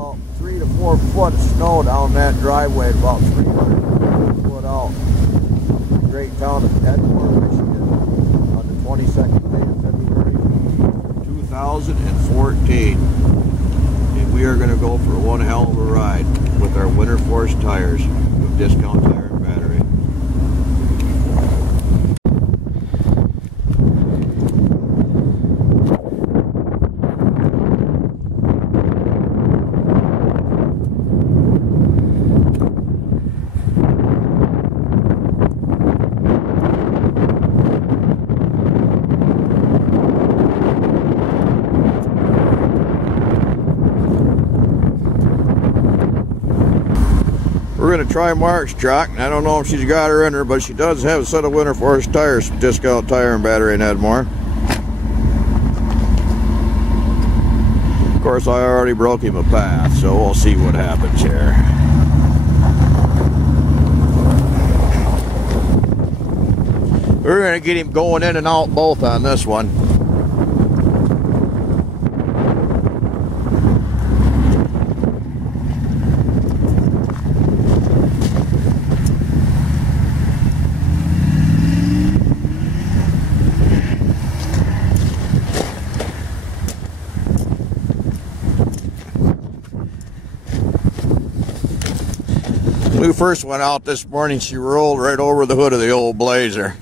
about 3 to 4 foot of snow down that driveway, about 300 foot out. Great town of Edmore, Michigan, on the 22nd day of February, 2014. And we are going to go for one hell of a ride with our Winter Force tires with Discount Tire and Battery. We're going to try Mark's truck. I don't know if she's got her in her, but she does have a set of Winter Force tires from Discount Tire and Battery in Edmore. Of course, I already broke him a path, so we'll see what happens here. We're going to get him going in and out both on this one. When we first went out this morning, she rolled right over the hood of the old Blazer.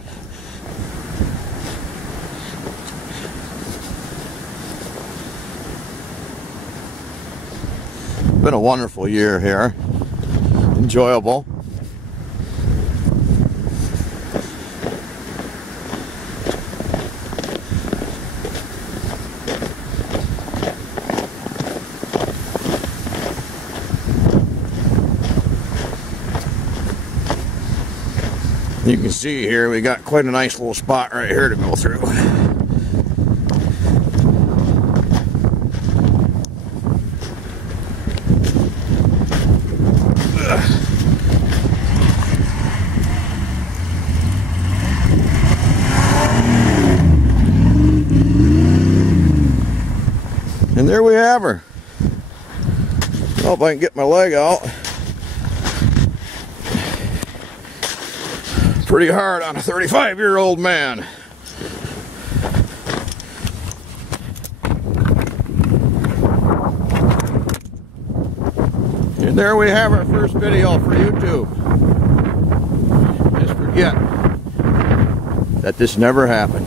Been a wonderful year here. Enjoyable. You can see here we got quite a nice little spot right here to go through. And there we have her. Hope I can get my leg out. Pretty hard on a 35-year-old man. And there we have our first video for YouTube. Just forget that this never happened.